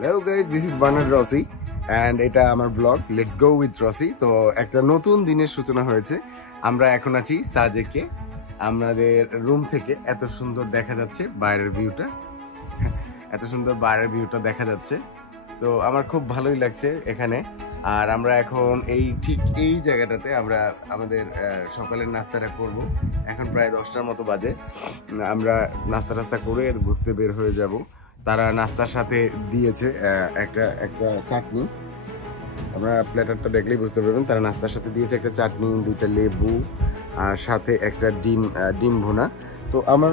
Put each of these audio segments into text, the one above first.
Hello guys, this is Bernard Rossi and এটা আমার blog let's go with Rossi. তো একটা নতুন দিনের সূচনা হয়েছে। আমরা এখন আছি সাজেকে। আমাদের রুম থেকে এত সুন্দর দেখা যাচ্ছে বাইরের ভিউটা, এত সুন্দর বাইরের ভিউটা দেখা যাচ্ছে। তো আমার খুব ভালোই লাগছে এখানে। আর আমরা এখন ঠিক এই জায়গাটাতে আমরা আমাদের সকালের নাস্তাটা করব। এখন প্রায় 10টার মতো বাজে। আমরা নাস্তা করে ঘুরতে বের হয়ে যাব। তারা নাস্তার সাথে দিয়েছে একটা চাটনি। আমরা প্ল্যাটারটা দেখলেই বুঝতে পারবেন। তারা নাস্তার সাথে দিয়েছে একটা চাটনি, 2টা লেবু, আর সাথে একটা ডিম ভুনা। তো আমার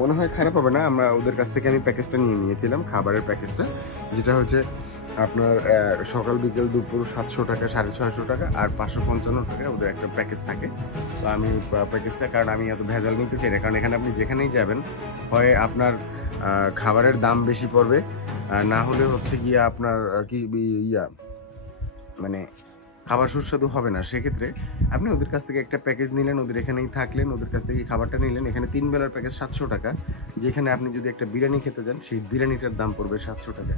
মনে হয় খারাপ হবে না। আমরা ওদের কাছ থেকে আমি প্যাকেজটা নিয়েছিলাম, খাবারের প্যাকেজটা, যেটা হচ্ছে আপনার সকাল বিকেল দুপুর 700 টাকা, 650 টাকা আর 555 টাকা ওদের একটা প্যাকেজ থাকে। তো আমি প্যাকেজটা, কারণ আমি এত ভেজাল নিতে চাই না, কারণ এখানে আপনি যেখানেই যাবেন হয় আপনার খাবারের দাম বেশি পড়বে, আর না হলে হচ্ছে গিয়ে আপনার মানে খাবার সুস্বাদু হবে না। সেক্ষেত্রে আপনি ওদের কাছ থেকে একটা প্যাকেজ নিলেন, ওদের এখানেই থাকলেন, ওদের কাছ থেকে খাবারটা নিলেন। এখানে 3 বেলার প্যাকেজ 700 টাকা, যেখানে আপনি যদি একটা বিরিয়ানি খেতে যান সেই বিরিয়ানিটার দাম পড়বে 700 টাকা।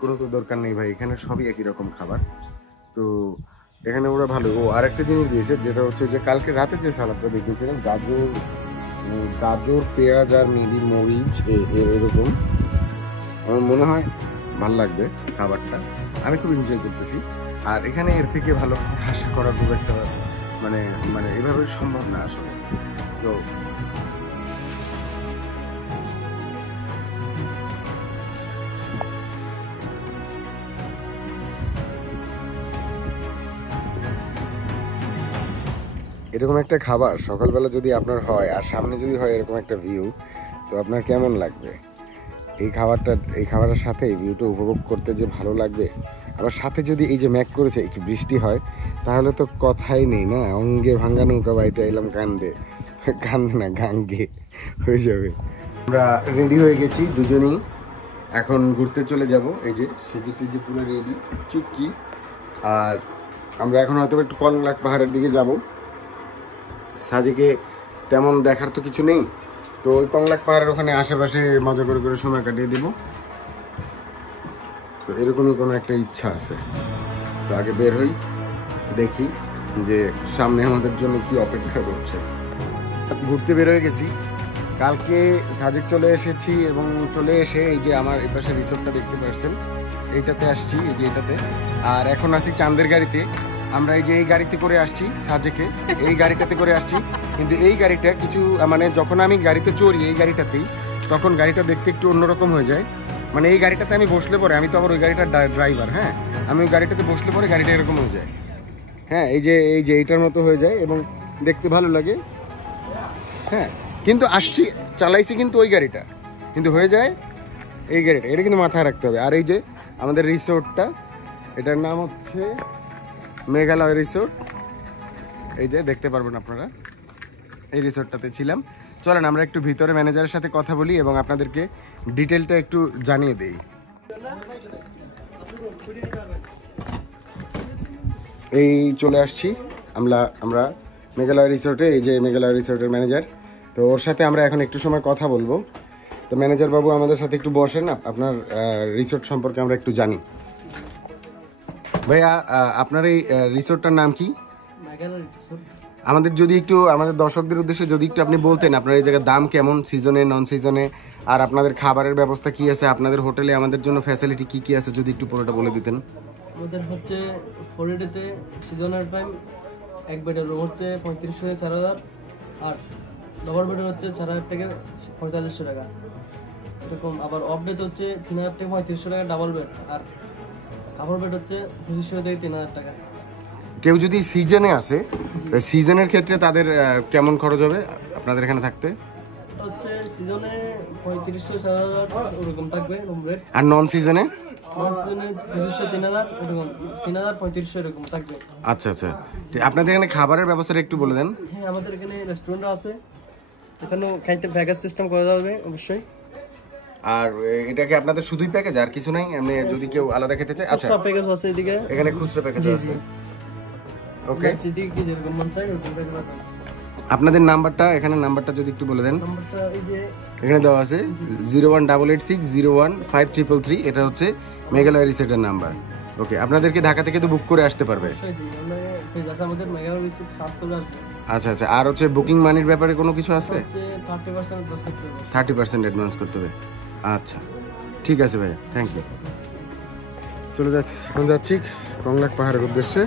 কোনো তো দরকার নেই ভাই, এখানে সবই একই রকম খাবার। তো এখানে ওরা ভালো। আরেকটা জিনিস দিয়েছে, যেটা হচ্ছে যে কালকে রাতে যে সালাদটা দেখিয়েছিলাম, গাজর পেঁয়াজ আর মেবি মরিচ এরকম। আমার মনে হয় ভালো লাগবে খাবারটা, আমি খুব এনজয় করতেছি। আর এখানে এর থেকে ভালো আশা করা খুব একটা মানে মানে এভাবে সম্ভব না আসলে। তো এরকম একটা খাবার সকালবেলা যদি আপনার হয় আর সামনে যদি হয় এরকম একটা ভিউ, তো আপনার কেমন লাগবে? এই খাবারের সাথে এই ভিউটা উপভোগ করতে যে ভালো লাগবে। আবার সাথে যদি এই যে ম্যাক করেছে একটু বৃষ্টি হয়, তাহলে তো কথাই নেই না। অঙ্গে ভাঙ্গা নৌকা বাইতে এলাম কান্দে না গাঙ্গে হয়ে যাবে। আমরা রেডি হয়ে গেছি দুজনেই, এখন ঘুরতে চলে যাব। এই যে সেজে পুরো রেডি চুক্কি। আর আমরা এখন হয়তো একটু কংলাক পাহাড়ের দিকে যাব। সাজেকে তেমন দেখার তো কিছু নেই, তো ওই কংলাক পাহাড়ের ওখানে আশেপাশে মজা করে সময় কাটিয়ে দেব। তো এরকমই কোনো একটা ইচ্ছা আছে। তো আগে বের হই, দেখি যে সামনে আমাদের জন্য কি অপেক্ষা করছে। ঘুরতে বের হয়ে গেছি, কালকে সাজেক চলে এসেছি এবং চলে এসে এই যে আমার এই পাশে রিসোর্টটা দেখতে পাচ্ছেন, এইটাতে আসছি, এই যে এটাতে। আর এখন আসি চাঁদের গাড়িতে। আমরা এই যে এই গাড়িতে করে আসছি সাজেকে, এই গাড়িটাতে করে আসছি। কিন্তু এই গাড়িটা কিছু মানে যখন আমি গাড়িতে চড়ি এই গাড়িটাতেই, তখন গাড়িটা দেখতে একটু অন্যরকম হয়ে যায়। মানে এই গাড়িটাতে আমি বসলে পরে, আমি তো আবার ওই গাড়িটার ড্রাইভার, হ্যাঁ, আমি ওই গাড়িটাতে বসলে পরে গাড়িটা এরকম হয়ে যায়। হ্যাঁ, এই যে এইটার মতো হয়ে যায় এবং দেখতে ভালো লাগে। হ্যাঁ, কিন্তু আসছি চালাইছি কিন্তু ওই গাড়িটা, কিন্তু হয়ে যায় এই গাড়িটা। এটা কিন্তু মাথায় রাখতে হবে। আর এই যে আমাদের রিসোর্টটা, এটার নাম হচ্ছে মেঘালয় রিসোর্ট। এই যে দেখতে পারবেন আপনারা, এই রিসোর্টটাতে ছিলাম। চলেন আমরা একটু ভিতরে ম্যানেজারের সাথে কথা বলি এবং আপনাদেরকে ডিটেলটা একটু জানিয়ে দেই। এই চলে আসছি আমরা মেঘালয় রিসোর্টে। এই যে মেঘালয় রিসোর্টের ম্যানেজার, তো ওর সাথে আমরা এখন একটু সময় কথা বলবো। তো ম্যানেজার বাবু আমাদের সাথে একটু বসেন, আপনার রিসোর্ট সম্পর্কে আমরা একটু জানি। ভাইয়া, আপনার এই রিসোর্টটার নাম কি? আমাদের যদি একটু আমাদের দর্শকদের উদ্দেশ্যে যদি একটু আপনি বলতেন আপনার এই জায়গার দাম কেমন, সিজনে নন সিজনে, আর আপনাদের খাবারের ব্যবস্থা কি আছে, আপনাদের হোটেলে আমাদের জন্য ফ্যাসিলিটি কি আছে, যদি একটু পুরোটা বলে দিতেন। আমাদের হচ্ছে হলিডেতে সিজনের টাইম এক বেডের রুম হচ্ছে 3500 থেকে 4000, আর ডবল বেডের হচ্ছে 4000 থেকে 4500 টাকা এরকম। আবার অফ ডেতে হচ্ছে 3000 থেকে 3500 টাকা ডাবল বেড, আর কাপড় বেড হচ্ছে 2500 থেকে 3000 টাকা। কেউ যদি সিজনে আসে, সিজনের ক্ষেত্রে তাদের কেমন খরচ হবে আপনাদের এখানে থাকতে? হচ্ছে সিজনে 3500 4000 ওরকম থাকবে রুম রেট, আর নন সিজনে? নন সিজনে 2500 3000 এরকম, 3000 3500 এরকম থাকবে। আচ্ছা, আপনাদের এখানে খাবারের ব্যবস্থাটা একটু বলে দেন। হ্যাঁ, আমাদের এখানে রেস্টুরেন্টও আছে, এখানেও খাইতে প্যাকেজ সিস্টেম করে দেওয়া হবে অবশ্যই। আর এটা কি আপনাদের শুধুই প্যাকেজ, আর কিছু নাই এমনি যদি কেউ আলাদা খেতে চায়? আচ্ছা, সব প্যাকেজ আছে এদিকে, এখানে খুচরা প্যাকেজ আছে। ওকে, যেদিকে কি যেরকম মন চাই ওরকম প্যাকেজ আছে। আপনাদের নাম্বারটা, এখানে নাম্বারটা যদি একটু বলে দেন। নাম্বারটা এই যে এখানে দেওয়া আছে 01886015333, এটা হচ্ছে মেঘালয় রিসোর্টের নাম্বার। ওকে, আপনাদেরকে ঢাকা থেকে তো বুক করে আসতে পারবে। অবশ্যই জি, আমরা পেজ আছে আমাদের মেঘালয় রিসোর্ট সার্চ করলে আসবে। আচ্ছা আচ্ছা, আর হচ্ছে বুকিং মানির ব্যাপারে কোনো কিছু আছে? হচ্ছে 30% অ্যাডভান্স করতে হবে। 30% অ্যাডভান্স করতে হবে। আচ্ছা ঠিক আছে ভাইয়া, থ্যাংক ইউ। চলে যাচ্ছি, এখন যাচ্ছি কংলাক পাহাড়ের উদ্দেশ্যে।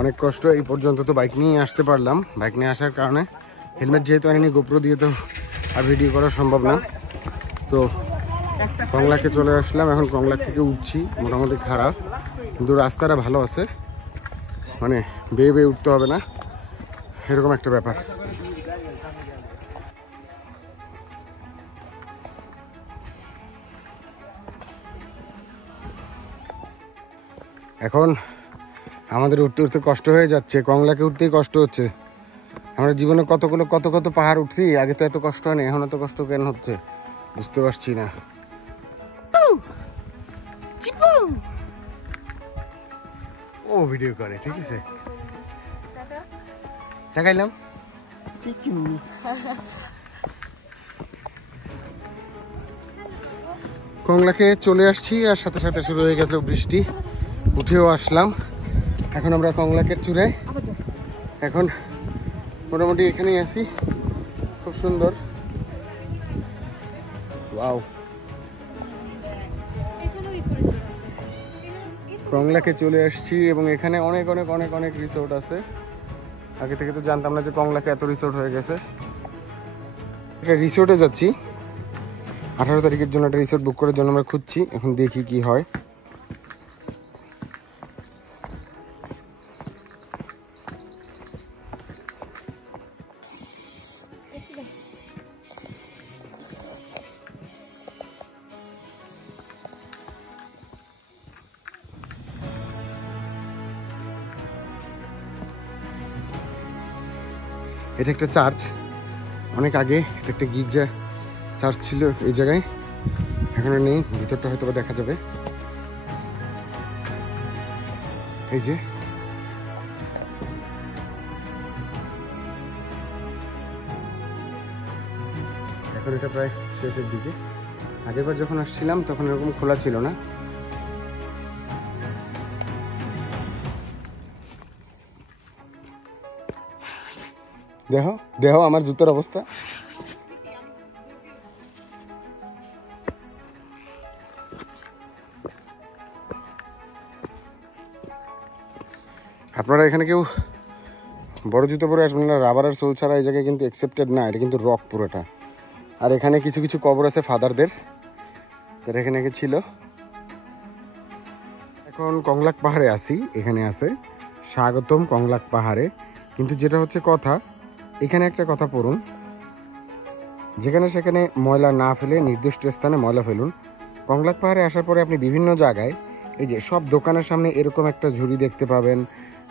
অনেক কষ্ট, এই পর্যন্ত তো বাইক নিয়ে আসতে পারলাম। বাইক নিয়ে আসার কারণে হেলমেট যেহেতু আনিনি, গোপ্রো দিয়ে তো আর ভিডিও করা সম্ভব না। তো কংলাকে চলে আসলাম, এখন কংলাক থেকে উঠছি। মোটামুটি খারাপ, কিন্তু রাস্তাটা ভালো আছে, মানে বেয়ে বেয়ে উঠতে হবে না, এরকম একটা ব্যাপার। এখন আমাদের উঠতে উঠতে কষ্ট হয়ে যাচ্ছে, কংলাকে উঠতেই কষ্ট হচ্ছে। আমরা জীবনে কত পাহাড় উঠছি, আগে তো এত কষ্ট হয়নি, এখন এত কষ্ট কেন হচ্ছে বুঝতে পারছি না। ও ভিডিও করে, ঠিক আছে, দেখাইলাম। কংলাকে চলে আসছি, আর সাথে সাথে শুরু হয়ে গেছে বৃষ্টি। উঠেও আসলাম, এখন আমরা কংলাকের চূড়ায়। এখন মোটামুটি এখানেই আছি, খুব সুন্দর। ওয়াও, কংলাকে চলে আসছি এবং এখানে অনেক অনেক অনেক অনেক রিসোর্ট আছে। আগে থেকে তো জানতাম না যে কংলাকে এত রিসোর্ট হয়ে গেছে। একটা রিসোর্টে যাচ্ছি, 18 তারিখের জন্য একটা রিসোর্ট বুক করার জন্য আমরা খুঁজছি। এখন দেখি কি হয়। এটা একটা চার্চ, অনেক আগে এটা একটা গির্জা চার্চ ছিল এই জায়গায়, এখন নেই। ভিতরটা হয়তো দেখা যাবে। এই যে এখন এটা প্রায় শেষের দিকে। আগেরবার যখন আসছিলাম তখন এরকম খোলা ছিল না। দেখো দেখো আমার জুতোর অবস্থা। আপনারা এখানে কেউ বড় জুতো পরে আসবেন না, রাবার আর সোল ছাড়া এই জায়গায় কিন্তু অ্যাকসেপ্টেড না। এটা কিন্তু রক পুরোটা। আর এখানে কিছু কিছু কবর আছে ফাদারদের, তারা এখানে ছিল। এখন কংলাক পাহাড়ে আছি, এখানে আছে স্বাগতম কংলাক পাহাড়ে। কিন্তু যেটা হচ্ছে কথা, এখানে একটা কথা পড়ুন, যেখানে সেখানে ময়লা না ফেলে নির্দিষ্ট স্থানে ময়লা ফেলুন। কংলাক পাহাড়ে আসার পরে আপনি বিভিন্ন জায়গায় এই যে সব দোকানের সামনে এরকম একটা ঝুড়ি দেখতে পাবেন।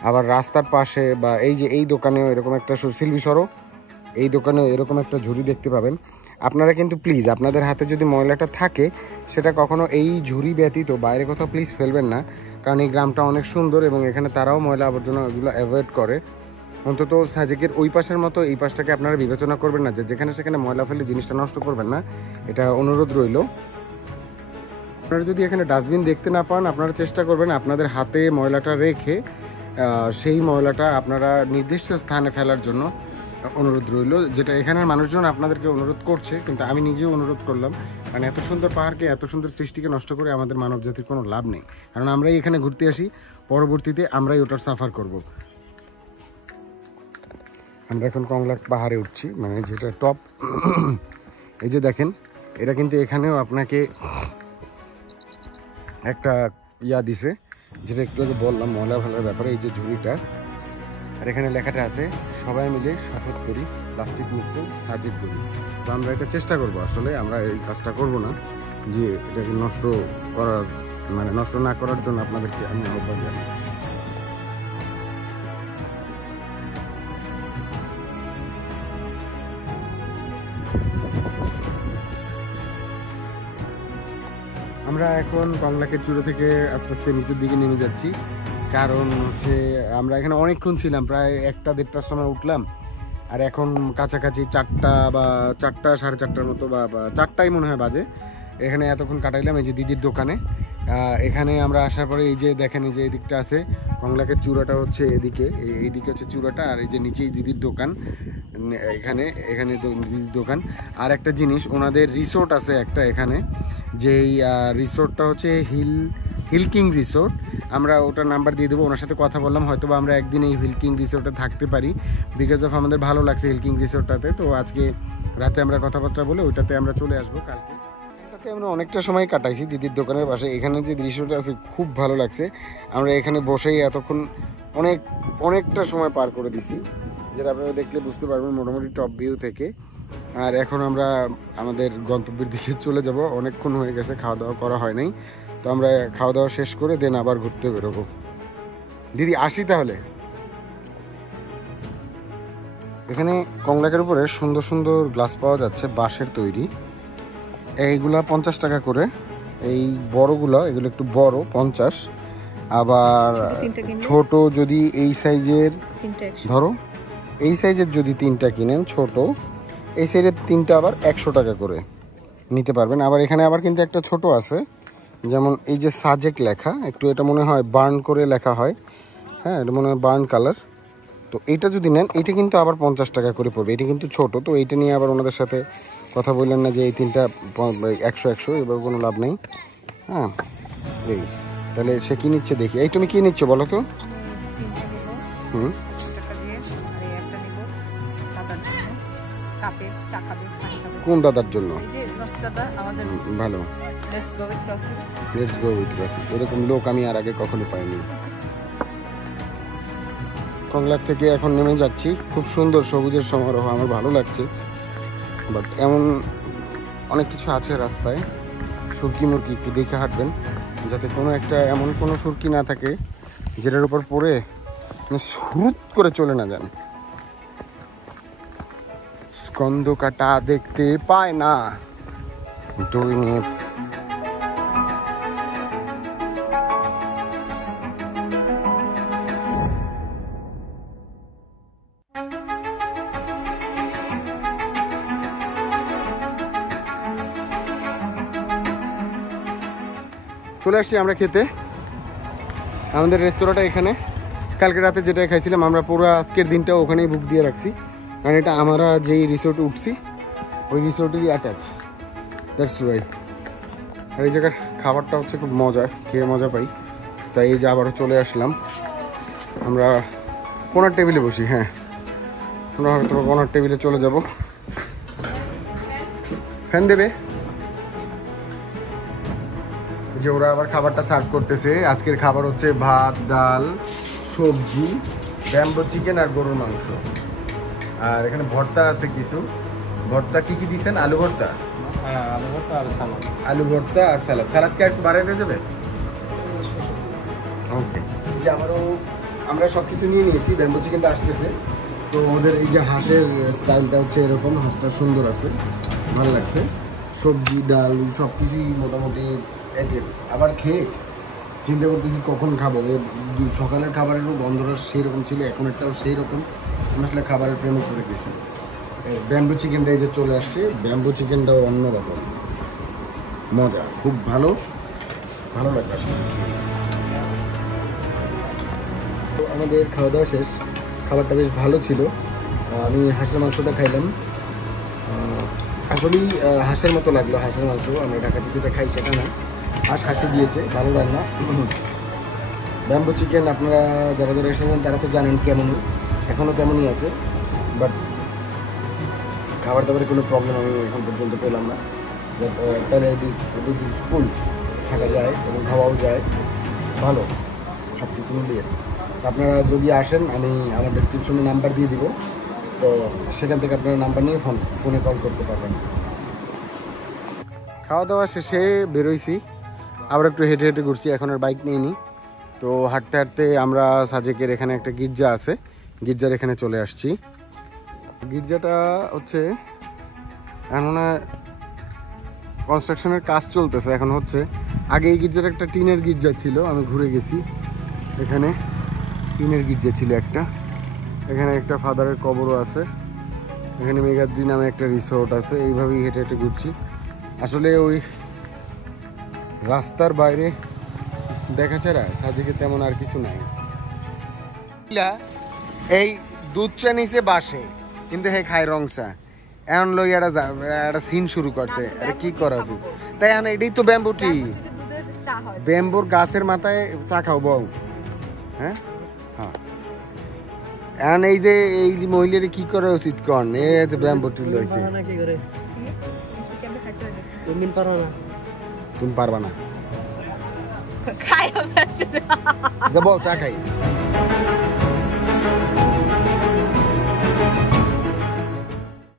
আবার রাস্তার পাশে বা এই যে এই দোকানেও এরকম একটা, শিল্পী সড়ক, এই দোকানেও এরকম একটা ঝুড়ি দেখতে পাবেন। আপনারা কিন্তু প্লিজ আপনাদের হাতে যদি ময়লাটা থাকে সেটা কখনো এই ঝুড়ি ব্যতীত বাইরে কোথাও প্লিজ ফেলবেন না, কারণ এই গ্রামটা অনেক সুন্দর এবং এখানে তারাও ময়লা আবর্জনা ওগুলো অ্যাভয়েড করে। অন্তত সাজেকের ওই পাশের মতো এই পাশটাকে আপনারা বিবেচনা করবেন না, যে যেখানে সেখানে ময়লা ফেলে জিনিসটা নষ্ট করবেন না, এটা অনুরোধ রইল। আপনারা যদি এখানে ডাস্টবিন দেখতে না পান, আপনারা চেষ্টা করবেন আপনাদের হাতে ময়লাটা রেখে সেই ময়লাটা আপনারা নির্দিষ্ট স্থানে ফেলার জন্য অনুরোধ রইল, যেটা এখানের মানুষজন আপনাদেরকে অনুরোধ করছে, কিন্তু আমি নিজেও অনুরোধ করলাম। কারণ এত সুন্দর পাহাড়কে, এত সুন্দর সৃষ্টিকে নষ্ট করে আমাদের মানব জাতির কোনো লাভ নেই। কারণ আমরাই এখানে ঘুরতে আসি, পরবর্তীতে আমরাই ওটার সাফার করব। আমরা এখন কংলাক পাহাড়ে উঠছি, মানে যেটা টপ। এই যে দেখেন, এটা কিন্তু এখানেও আপনাকে একটা দিছে, যেটা একটু আগে বললাম ময়লা ফেলার ব্যাপারে, এই যে ঝুড়িটা। আর এখানে লেখাটা আছে, সবাই মিলে শপথ করি প্লাস্টিক মুক্ত সাজেক করি। তো আমরা এটা চেষ্টা করব, আসলে আমরা এই কাজটা করব না, যে এটাকে নষ্ট করার, মানে নষ্ট না করার জন্য আপনাদেরকে আমি আহ্বান জানাচ্ছি। আমরা এখন কংলাকের চূড়া থেকে আস্তে আস্তে নিচের দিকে নেমে যাচ্ছি, কারণ হচ্ছে আমরা এখানে অনেকক্ষণ ছিলাম, প্রায় 1টা-1.5টার সময় উঠলাম। আর এখন কাছাকাছি 4টা বা 4টা 4:30টার মতো বা 4টাই মনে হয় বাজে। এখানে এতক্ষণ কাটাইলাম এই যে দিদির দোকানে। এখানে আমরা আসার পরে এই যে দেখেন এই যে এই দিকটা আছে কংলাকের চূড়াটা হচ্ছে এদিকে, এইদিকে হচ্ছে চূড়াটা, আর এই যে নিচেই দিদির দোকান। এখানে দিদির দোকান। আর একটা জিনিস, ওনাদের রিসোর্ট আছে একটা এখানে, যেই রিসোর্টটা হচ্ছে হিল কিং রিসোর্ট। আমরা ওটার নাম্বার দিয়ে দেবো, ওনার সাথে কথা বললাম, হয়তো বা আমরা একদিন এই হিল কিং রিসোর্টে থাকতে পারি, বিকজ অফ আমাদের ভালো লাগছে হিল কিং রিসোর্টটাতে। তো আজকে রাতে আমরা কথাবার্তা বলে ওইটাতে আমরা চলে আসবো কালকে। এটাতে আমরা অনেকটা সময় কাটাইছি দিদির দোকানের পাশে। এখানে যে দৃশ্যটা আছে খুব ভালো লাগছে। আমরা এখানে বসেই এতক্ষণ অনেকটা সময় পার করে দিছি, যেটা আপনারা দেখলে বুঝতে পারবেন মোটামুটি টপ ভিউ থেকে। আর এখন আমরা আমাদের গন্তব্যের দিকে চলে যাব। অনেকক্ষণ হয়ে গেছে, খাওয়া দাওয়া করা হয় নাই। তো আমরা খাওয়া দাওয়া শেষ করে দেন আবার ঘুরতে বেরোবো। দিদি আসি তাহলে। এখানে কংলাকের উপরে সুন্দর সুন্দর গ্লাস পাওয়া যাচ্ছে, বাঁশের তৈরি। এইগুলা 50 টাকা করে। এই বড়গুলো, এগুলো একটু বড় 50। আবার ছোট যদি এই সাইজের ধরো, এই সাইজের যদি 3টা কিনেন ছোট, এই সাইজের 3টা আবার 100 টাকা করে নিতে পারবেন। আবার এখানে আবার কিন্তু একটা ছোট আছে, যেমন এই যে সাজেক লেখা, একটু এটা মনে হয় বার্ন করে লেখা হয়, হ্যাঁ এটা মনে হয় বার্ন কালার। তো এইটা যদি নেন এটা কিন্তু আবার 50 টাকা করে পড়বে। এটা কিন্তু ছোট, তো এইটা নিয়ে আবার ওনাদের সাথে কথা বললেন না যে এই 3টা 100 এবার কোনো লাভ নেই। হ্যাঁ এই তাহলে সে কী নিচ্ছে দেখি। এই তুমি কী নিচ্ছ বলো তো? হুম, কোন দাদার জন্য? ভালো, লেটস গো উইথ রসি। এরকম লোক আমি আর আগে কখনো পাইনি। কংলাক থেকে এখন নেমে যাচ্ছি। খুব সুন্দর সবুজের সমারোহ, আমার ভালো লাগছে। বাট এমন অনেক কিছু আছে রাস্তায়, সুরকি মুরকি একটু দেখে হাঁটবেন, যাতে কোনো একটা এমন কোনো সুরকি না থাকে যেটার উপর পড়ে সুরুত করে চলে না যান। স্কন্দ কাটা দেখতে পায় না দড়ি নিয়ে। চলে আসছি আমরা খেতে। আমাদের রেস্তোরাঁটা এখানে। কালকে রাতে যেটা খাইছিলাম আমরা পুরো আজকের দিনটা ওখানেই বুক দিয়ে রাখছি, কারণ এটা আমরা যেই রিসোর্টে উঠছি ওই রিসোর্টেরই অ্যাটাচ, দ্যাটস ওয়াই। আর এই জায়গার খাবারটা হচ্ছে খুব মজা, খেয়ে মজা পাই। তাই এই যে আবারও চলে আসলাম। আমরা কোনার টেবিলে বসি। হ্যাঁ, আমরা হয়তো কোনার টেবিলে চলে যাব। ফ্যান দেবে যে ওরা আবার খাবারটা সার্ভ করতেছে। আজকের খাবার হচ্ছে ভাত, ডাল, সবজি, ব্যাম্বো চিকেন আর গরুর মাংস। আর এখানে ভর্তা আছে কিছু। ভর্তা কি কি দিচ্ছেন? আলু ভর্তা, আলু ভর্তা আর স্যালাড। স্যালাড কি একটু বাড়াই দিয়ে যাবে? ওকে। যে আমরা সব কিছু নিয়ে নিয়েছি। ব্যাম্বো চিকেনটা আসতেছে। তো ওদের এই যে হাঁসের স্টাইলটা হচ্ছে এরকম, হাঁসটা সুন্দর আছে, ভালো লাগছে। সবজি, ডাল সব কিছুই মোটামুটি একের। আবার খেয়ে চিন্তা করতেছি কখন খাবো। সকালের খাবারেরও গন্ধটা সেই রকম ছিল, এখন একটাও সেই রকম। আমি আসলে খাবারের প্রেমে করে গেছি। ব্যাম্বো চিকেনটা এই যে চলে আসছে। ব্যাম্বো চিকেনটাও অন্যরকম মজা, খুব ভালো লাগবে আসলে। তো আমাদের খাওয়া দাওয়া শেষ। খাবারটা বেশ ভালো ছিল। আমি হাঁসের মাংসটা খাইলাম। আসলেই হাঁসের মতো লাগলো। হাঁসের মাংস আমরা ঢাকাতে যেটা খাই সেটা না, হাঁসি দিয়েছে, ভালো রান্না। ব্যাম্বো চিকেন আপনারা যারা যারা এসেছেন তারা তো জানেন কেমন, এখনও তেমনই আছে। বাট খাবার দাবারের কোনো প্রবলেম আমি এখন পর্যন্ত পেলাম না। তাহলে দিস ইজ ফুল, থাকা যায় এবং খাওয়াও যায়, ভালো সব কিছু মিলিয়ে। আপনারা যদি আসেন আমি আমার ডেসক্রিপশনে নাম্বার দিয়ে দিব, তো সেখান থেকে আপনারা নাম্বার নিয়ে ফোনে কল করতে পারবেন। খাওয়া দাওয়া শেষে বেরোইছি, আবার একটু হেঁটে হেঁটে ঘুরছি। এখন আর বাইক নিয়ে নিই। তো হাঁটতে হাঁটতে আমরা সাজেকের এখানে একটা গির্জা আছে, গির্জার এখানে চলে আসছি। গির্জাটা হচ্ছে এখন কনস্ট্রাকশনের কাজ চলতেছে, এখন হচ্ছে। আগে এই গির্জার একটা টিনের গির্জা ছিল, আমি ঘুরে গেছি। এখানে টিনের গির্জা ছিল একটা। এখানে একটা ফাদারের কবরও আছে। এখানে মেঘাদ্রি নামে একটা রিসোর্ট আছে, এইভাবেই হেঁটে হেঁটে ঘুরছি। আসলে ওই রাস্তার বাইরে দেখা ছাড়া সাজেকে তেমন আর কিছু নাই। এই দুধ চা নিচে বাসে কিন্তু হে খায় রং চা, এখন লই একটা সিন শুরু করছে, এটা কি করা উচিত? তাই এখন এটাই তো ব্যাম্বু টি, ব্যাম্বুর গাছের মাথায় চা খাও বউ। হ্যাঁ হ্যাঁ, এখন এই যে এই মহিলার কি করা উচিত কন? এ যে ব্যাম্বু টি লইছে, কি করে তুমি পারো না? তুমি পারবা না, খাই হবে যাবো চা খাই।